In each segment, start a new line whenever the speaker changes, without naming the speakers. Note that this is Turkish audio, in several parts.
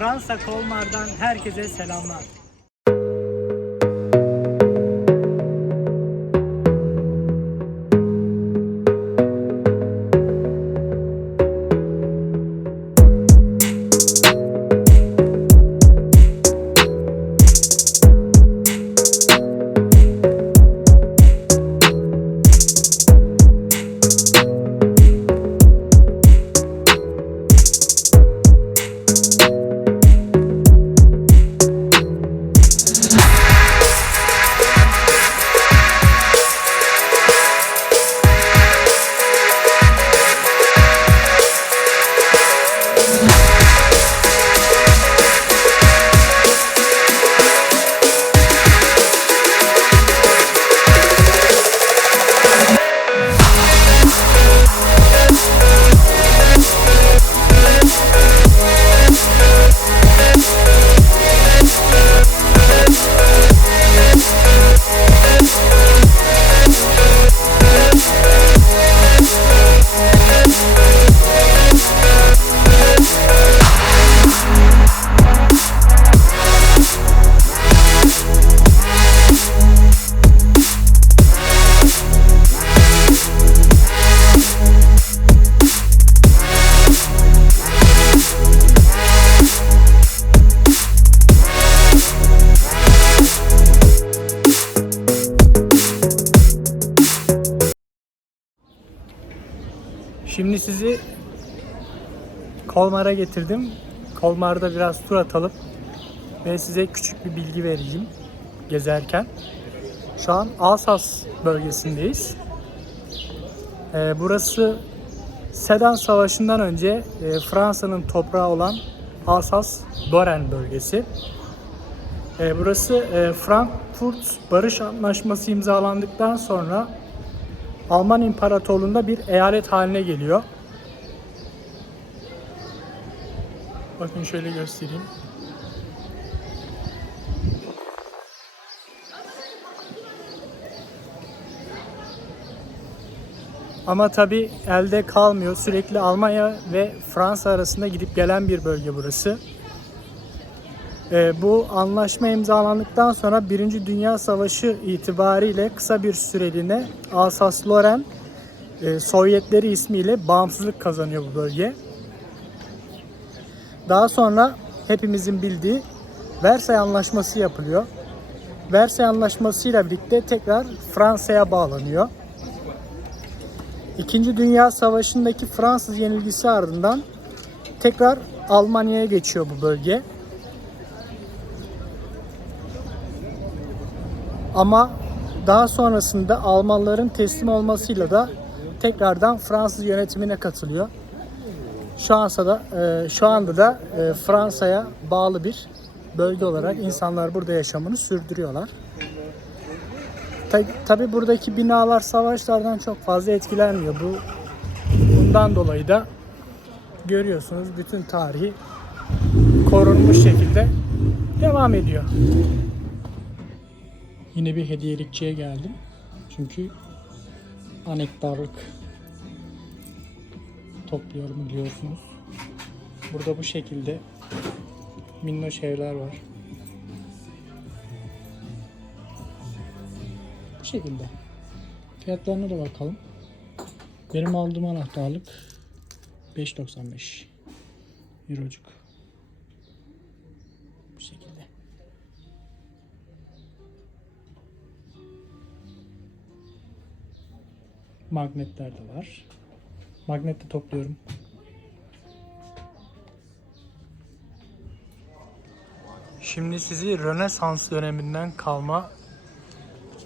Fransa Kolmar'dan herkese selamlar. Getirdim. Kolmar'da biraz tur atalım ve size küçük bir bilgi vereyim gezerken. Şu an Alsas bölgesindeyiz. Ee, burası Sedan Savaşı'ndan önce e, Fransa'nın toprağı olan Alsas-Lorraine bölgesi. Ee, burası e, Frankfurt Barış Antlaşması imzalandıktan sonra Alman İmparatorluğu'nda bir eyalet haline geliyor. Bakın şöyle göstereyim. Ama tabi elde kalmıyor. Sürekli Almanya ve Fransa arasında gidip gelen bir bölge burası. Ee, bu anlaşma imzalandıktan sonra Birinci Dünya Savaşı itibariyle kısa bir süreliğine Alsas-Lorraine e, Sovyetleri ismiyle bağımsızlık kazanıyor bu bölge. Daha sonra hepimizin bildiği Versay Anlaşması yapılıyor. Versay Anlaşması ile birlikte tekrar Fransa'ya bağlanıyor. İkinci Dünya Savaşı'ndaki Fransız yenilgisi ardından tekrar Almanya'ya geçiyor bu bölge. Ama daha sonrasında Almanların teslim olmasıyla da tekrardan Fransız yönetimine katılıyor. Şu ansa da e, şu anda da e, Fransa'ya bağlı bir bölge olarak insanlar burada yaşamını sürdürüyorlar. Tabi buradaki binalar savaşlardan çok fazla etkilenmiyor. Bu bundan dolayı da görüyorsunuz bütün tarihi korunmuş şekilde devam ediyor. Yine bir hediyelikçiye geldim. Çünkü anektarlık topluyorum biliyorsunuz. Burada bu şekilde minnoş evler var. Bu şekilde. Fiyatlarına da bakalım. Benim aldığım anahtarlık 5.95 Eurocuk. Bu şekilde. Magnetler de var. Magnet de topluyorum. Şimdi sizi Rönesans döneminden kalma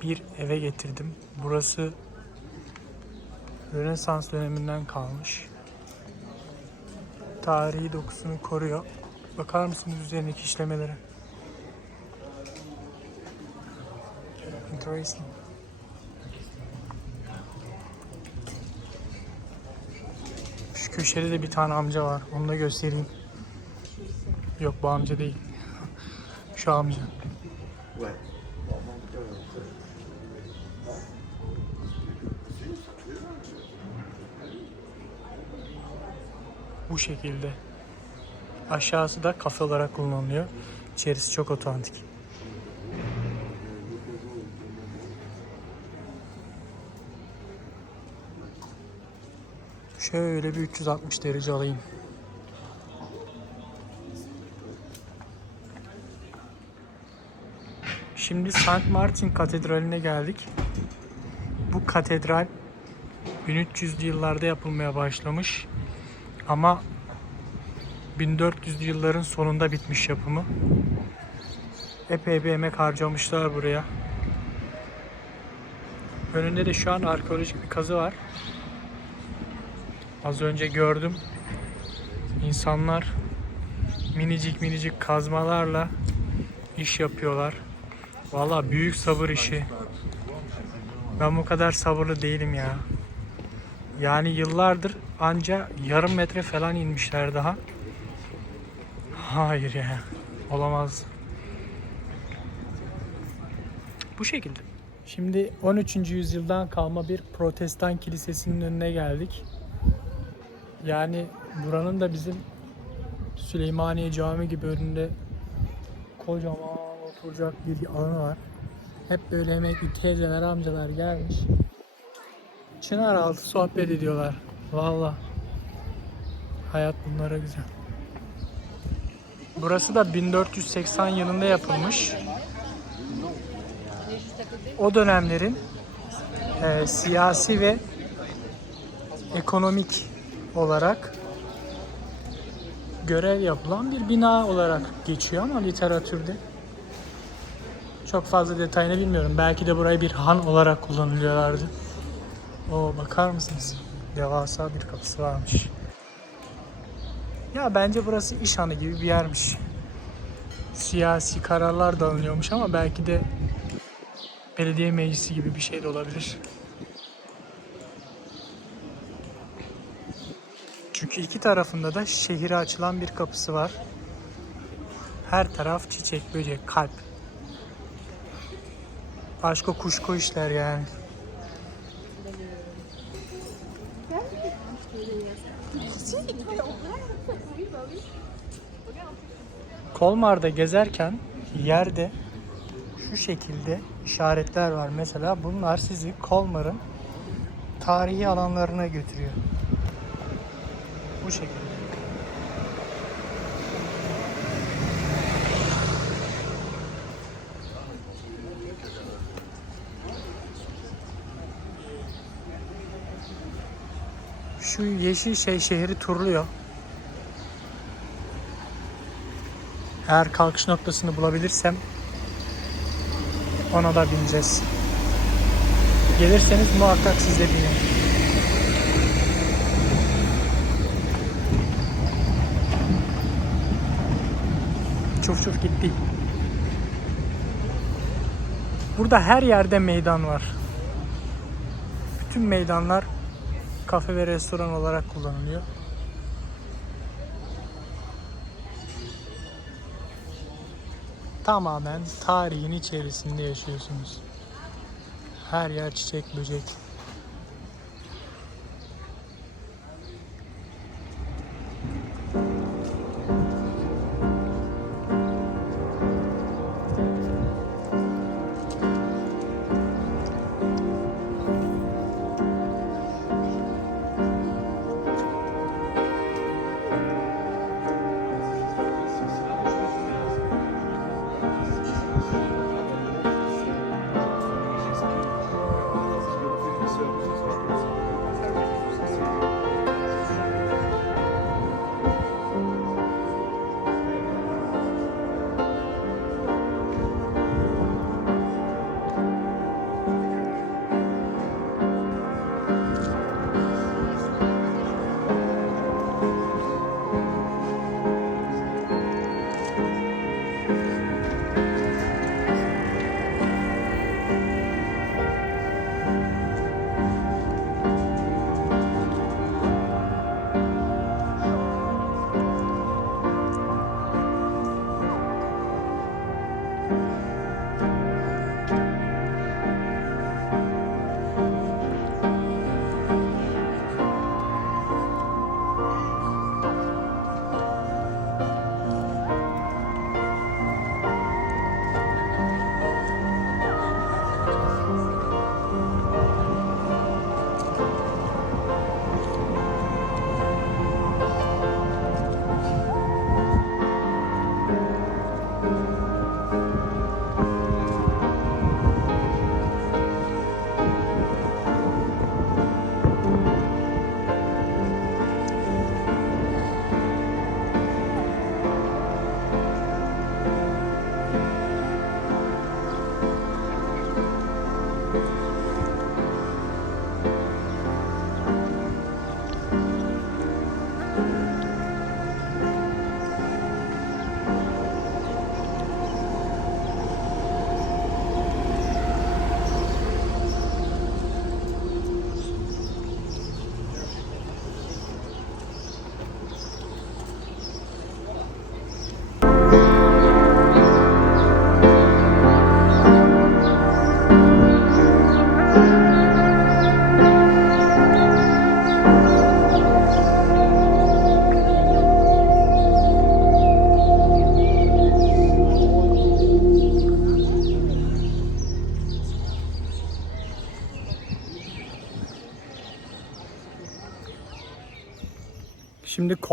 bir eve getirdim. Burası Rönesans döneminden kalmış. Tarihi dokusunu koruyor. Bakar mısınız üzerindeki işlemelere? Interesting. Köşede de bir tane amca var. Onu da göstereyim. Yok bu amca değil. Şu amca. Bu şekilde. Aşağısı da kafe olarak kullanılıyor. İçerisi çok otantik. Şöyle bir 360 derece alayım. Şimdi St. Martin Katedrali'ne geldik. Bu katedral 1300'lü yıllarda yapılmaya başlamış. Ama 1400'lü yılların sonunda bitmiş yapımı. Epey bir emek harcamışlar buraya. Önünde de şu an arkeolojik bir kazı var. Az önce gördüm. İnsanlar minicik minicik kazmalarla iş yapıyorlar. Valla büyük sabır işi. Ben bu kadar sabırlı değilim ya. Yani yıllardır anca yarım metre falan inmişler daha. Hayır ya. Olamaz. Bu şekilde. Şimdi 13. yüzyıldan kalma bir protestan kilisesinin önüne geldik. Yani buranın da bizim Süleymaniye Cami gibi önünde kocaman oturacak bir alanı var. Hep böyle emekli teyzeler, amcalar gelmiş. Çınar altı sohbet ediyorlar. Valla. Hayat bunlara güzel. Burası da 1480 yılında yapılmış. O dönemlerin e, siyasi ve ekonomik olarak görev yapılan bir bina olarak geçiyor ama literatürde çok fazla detayını bilmiyorum. Belki de burayı bir han olarak kullanılıyorlardı. O bakar mısınız? Devasa bir kapısı varmış. Ya bence burası iş hanı gibi bir yermiş. Siyasi kararlar da alınıyormuş ama belki de belediye meclisi gibi bir şey de olabilir. İki tarafında da şehire açılan bir kapısı var. Her taraf çiçek, böcek, kalp. Başka kuşku işler yani. Kolmar'da gezerken yerde şu şekilde işaretler var. Mesela bunlar sizi Kolmar'ın tarihi alanlarına götürüyor. Bu şekilde. Şu yeşil şey şehri turluyor. Eğer kalkış noktasını bulabilirsem ona da bineceğiz. Gelirseniz muhakkak siz de. Çuf çuf gitti. Burada her yerde meydan var. Bütün meydanlar kafe ve restoran olarak kullanılıyor. Tamamen tarihin içerisinde yaşıyorsunuz. Her yer çiçek böcek.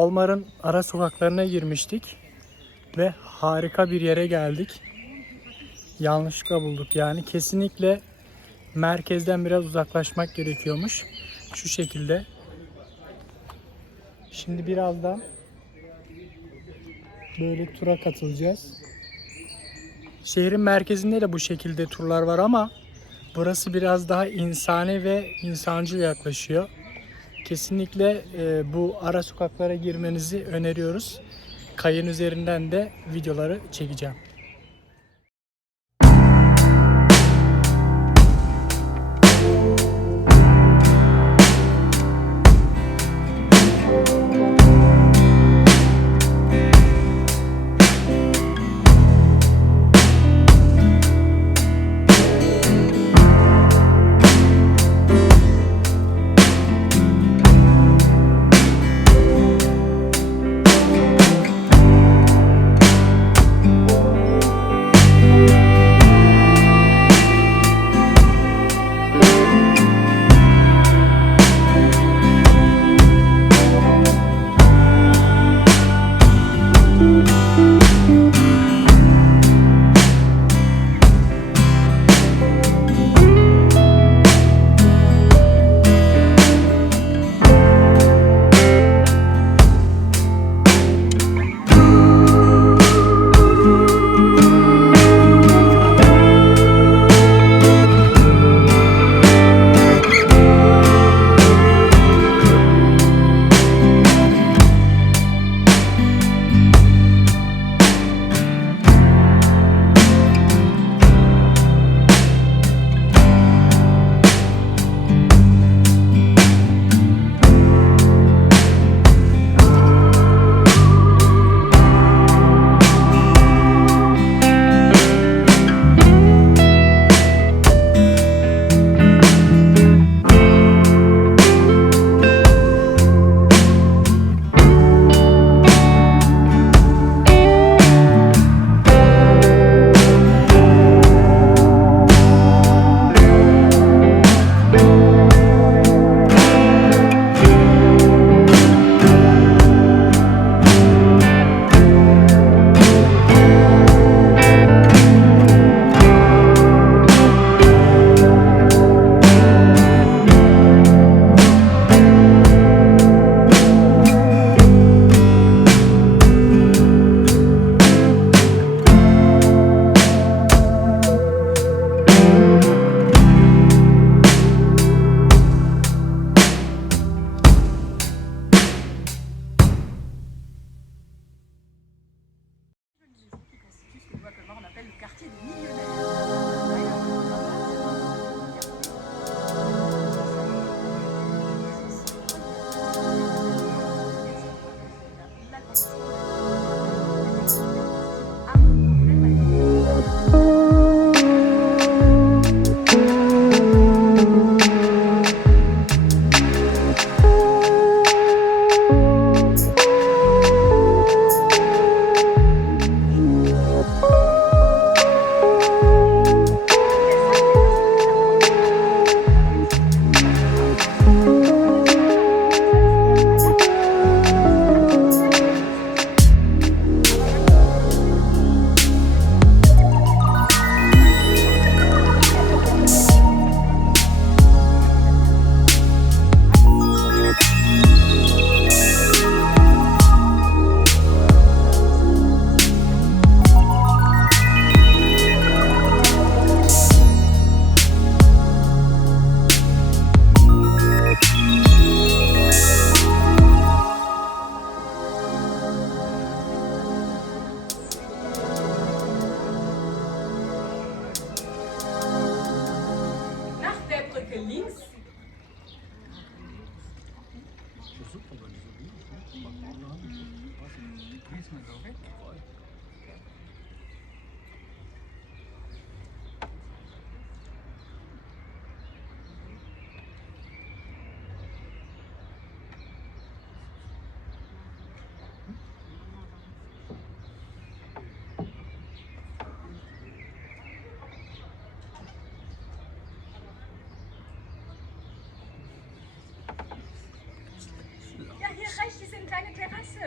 Kolmar'ın ara sokaklarına girmiştik ve harika bir yere geldik. Yanlışlıkla bulduk yani kesinlikle merkezden biraz uzaklaşmak gerekiyormuş. Şu şekilde. Şimdi birazdan böyle tura katılacağız. Şehrin merkezinde de bu şekilde turlar var ama burası biraz daha insani ve insancıl yaklaşıyor. Kesinlikle e, bu ara sokaklara girmenizi öneriyoruz. Kayın üzerinden de videoları çekeceğim.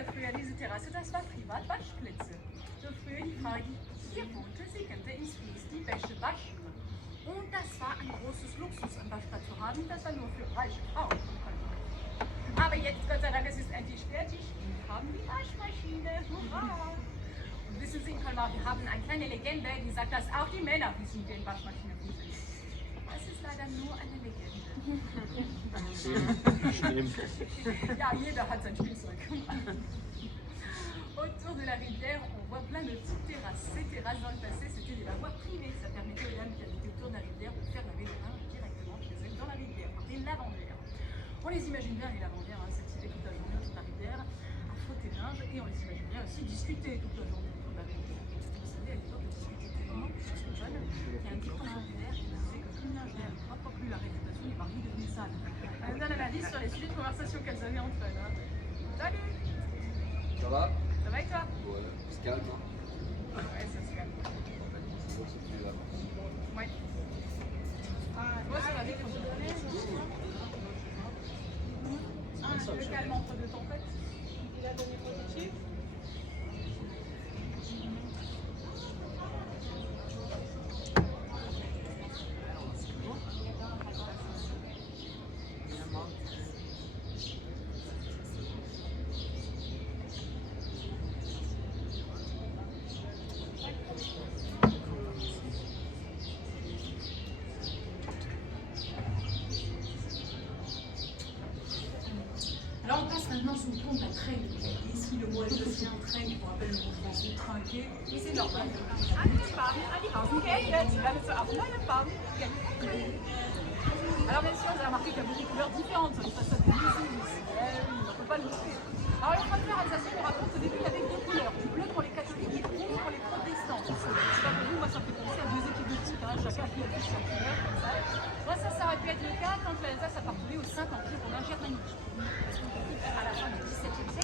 Früher diese Terrasse, das war Privatwaschplätze. So früher die Frau, die hier wohnte, sie könnte ins Fließ die Wäsche waschen. Und das war ein großes Luxus, einen Waschplatz zu haben. Das war nur für reiche Frauen. Aber jetzt, Gott sei Dank, es ist endlich fertig. Wir haben die Waschmaschine. Hurra! Und wissen Sie, in Colmar, wir haben eine kleine Legende, die sagt, dass auch die Männer wissen, wie die Waschmaschine funktioniert. Das ist leider nur eine. Autour de la rivière, on voit plein de petites terrasses. Ces terrasses, dans le passé, c'était des lavoirs privés. Ça permettait aux dames qui habitaient autour de la rivière de faire laver les mains directement chez elles dans la rivière. Des lavandières. On les imagine bien, les lavandières, hein, s'activer toute la journée autour de la rivière, à frotter linge, et on les imagine bien aussi discuter toute la journée autour de la rivière. À on discutait tellement, je suis jeune, il y a un dicton populaire qui disait que plus le linge n'est propre, plus la réputation des maris devenait sale. Sur les sujets de conversation qu'elles avaient entre elles. hein. Salut
Ça va?
Ça va et toi?
Ouais, c'est calme. Hein.
Ouais, ça se calme.
C'est bon, c'est plus là.
Ouais. Moi, ça va vite quand je Le calme entre deux tempêtes.
Alors on passe maintenant sous le pont de la Trègue. Ici le mot est aussi un Trègue pour appeler le mot français trinqué. Et c'est normal.
Alors bien sûr, vous avez remarqué qu'il y a beaucoup de couleurs différentes sur les façades des oui, on ne peut pas le louper. Alors le facteur Alsacien nous raconte qu'au début il y avait deux couleurs, du bleu pour les catholiques et du rouge pour les protestants. C'est pas pour vous, moi ça me fait penser à deux équipes de type, hein, chacun qui a plus sa couleur comme ça. Moi ça, ça aurait pu être le cas quand l'Alsace appartenait au Saint-Empire romain germanique. Parce qu'on trouve à la fin du XVIIe siècle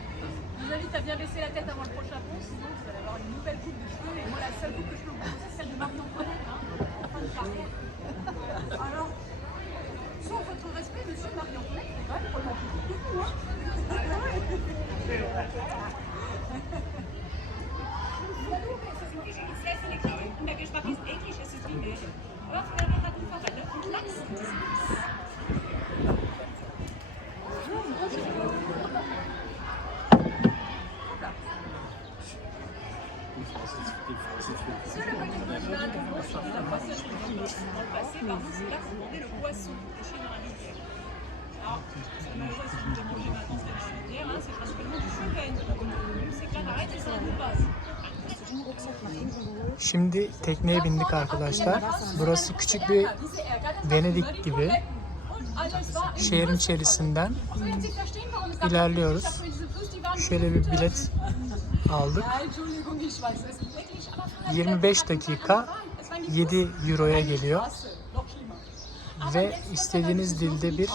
Vous invite à bien baisser la tête avant le prochain pont, sinon vous allez avoir une nouvelle coupe de cheveux. Et moi, la seule coupe que je peux vous c'est celle de Marie-Antoinette, hein,
Şimdi tekneye bindik arkadaşlar. Burası küçük bir Venedik gibi. Şehrin içerisinden ilerliyoruz. Şöyle bir bilet aldık. 25 dakika 7 euroya geliyor. Ve istediğiniz dilde bir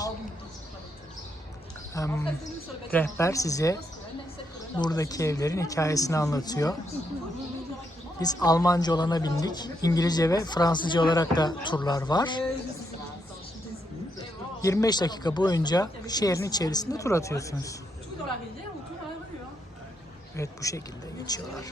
em, rehber size buradaki evlerin hikayesini anlatıyor. Biz Almanca olana bindik. İngilizce ve Fransızca olarak da turlar var. 25 dakika boyunca şehrin içerisinde tur atıyorsunuz. Evet bu şekilde geçiyorlar.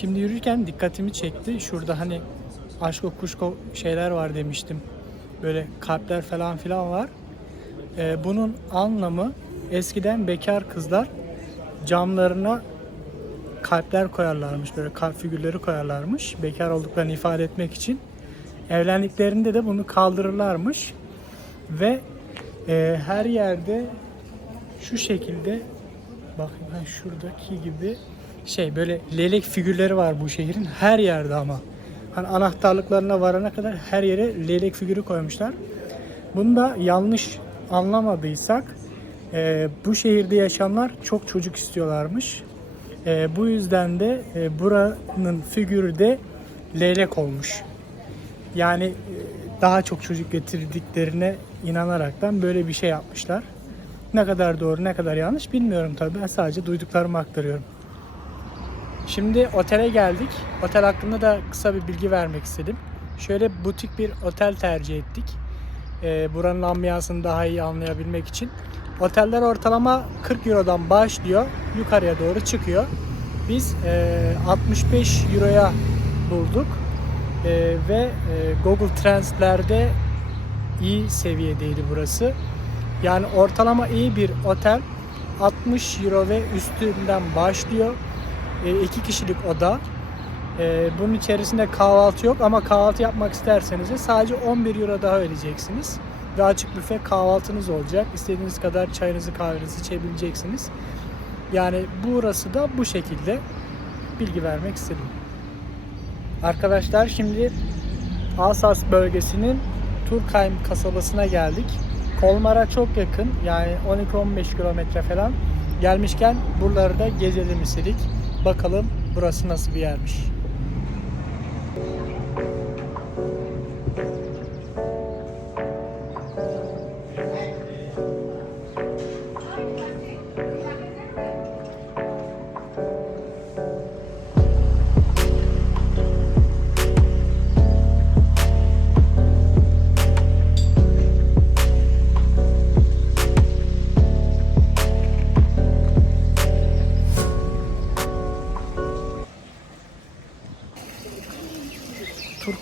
Şimdi yürürken dikkatimi çekti. Şurada hani aşko kuşko şeyler var demiştim. Böyle kalpler falan filan var. Ee, bunun anlamı eskiden bekar kızlar camlarına kalpler koyarlarmış. Böyle kalp figürleri koyarlarmış. Bekar olduklarını ifade etmek için. Evlendiklerinde de bunu kaldırırlarmış. Ve e, her yerde şu şekilde bakın ben şuradaki gibi şey böyle lelek figürleri var bu şehrin her yerde ama. Hani anahtarlıklarına varana kadar her yere lelek figürü koymuşlar. Bunu da yanlış anlamadıysak e, bu şehirde yaşayanlar çok çocuk istiyorlarmış. E, bu yüzden de e, buranın figürü de leylek olmuş. Yani e, daha çok çocuk getirdiklerine inanaraktan böyle bir şey yapmışlar. Ne kadar doğru ne kadar yanlış bilmiyorum tabii. Ben sadece duyduklarımı aktarıyorum. Şimdi otele geldik. Otel hakkında da kısa bir bilgi vermek istedim. Şöyle butik bir otel tercih ettik. Ee, buranın ambiyansını daha iyi anlayabilmek için. Oteller ortalama 40 Euro'dan başlıyor. Yukarıya doğru çıkıyor. Biz e, 65 Euro'ya bulduk. E, ve e, Google Trends'lerde iyi seviyedeydi burası. Yani ortalama iyi bir otel 60 Euro ve üstünden başlıyor. E, iki kişilik oda. E, bunun içerisinde kahvaltı yok ama kahvaltı yapmak isterseniz de sadece 11 Euro daha ödeyeceksiniz. Ve açık büfe kahvaltınız olacak. İstediğiniz kadar çayınızı kahvenizi içebileceksiniz. Yani burası da bu şekilde bilgi vermek istedim. Arkadaşlar şimdi Alsas bölgesinin Turkheim kasabasına geldik. Kolmar'a çok yakın yani 12-15 kilometre falan. Gelmişken buraları da gezelim istedik. Bakalım burası nasıl bir yermiş.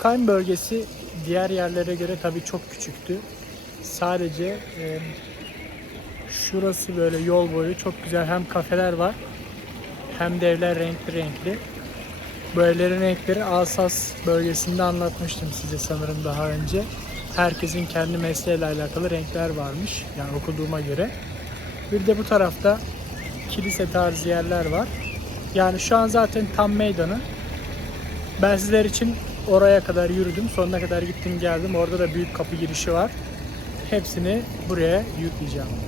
Turkheim bölgesi diğer yerlere göre tabii çok küçüktü. Sadece e, şurası böyle yol boyu çok güzel hem kafeler var hem de evler renkli renkli. Bu evlerin renkleri Alsas bölgesinde anlatmıştım size sanırım daha önce. Herkesin kendi mesleğiyle alakalı renkler varmış yani okuduğuma göre. Bir de bu tarafta kilise tarzı yerler var. Yani şu an zaten tam meydanı. Ben sizler için oraya kadar yürüdüm. Sonuna kadar gittim geldim. Orada da büyük kapı girişi var. Hepsini buraya yükleyeceğim.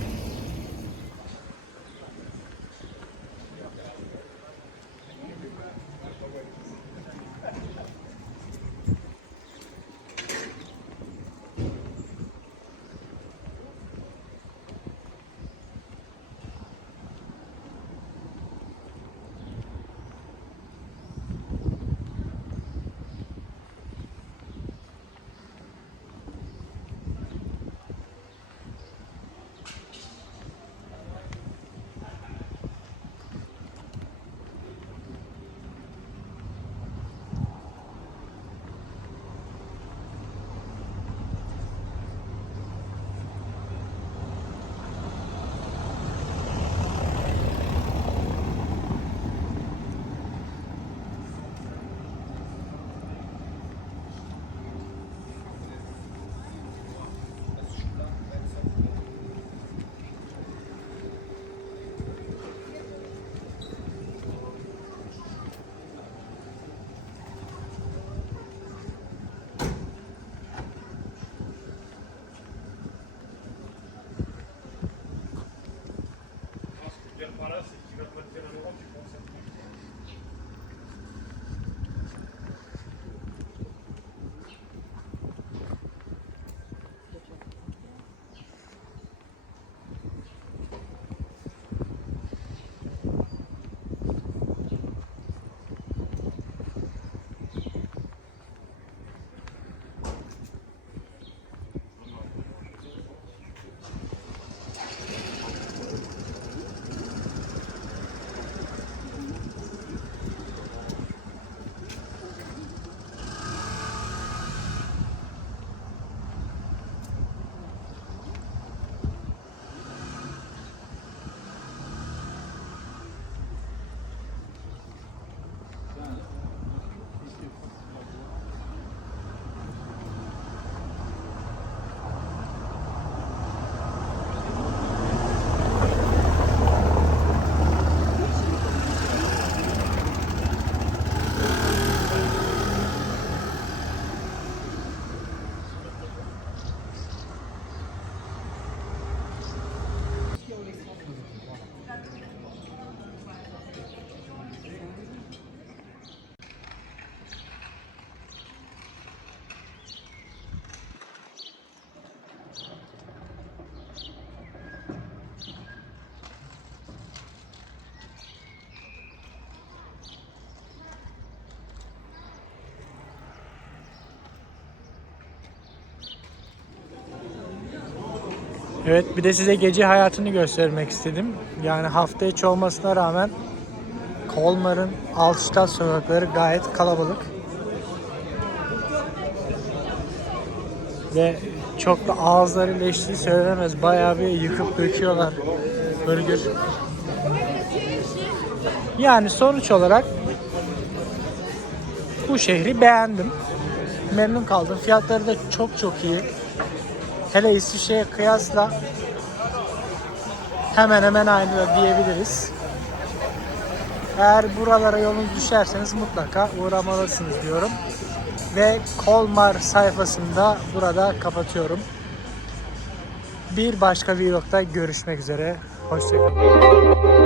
Evet bir de size gece hayatını göstermek istedim. Yani hafta içi olmasına rağmen Kolmar'ın Altstadt sokakları gayet kalabalık. Ve çok da ağızları leştiği söylenemez. Bayağı bir yıkıp döküyorlar burger. Yani sonuç olarak bu şehri beğendim. Memnun kaldım. Fiyatları da çok çok iyi. Hele İsviçre'ye kıyasla hemen hemen aynı diyebiliriz. Eğer buralara yolunuz düşerseniz mutlaka uğramalısınız diyorum. Ve Kolmar sayfasında burada kapatıyorum. Bir başka vlogda görüşmek üzere. Hoşçakalın.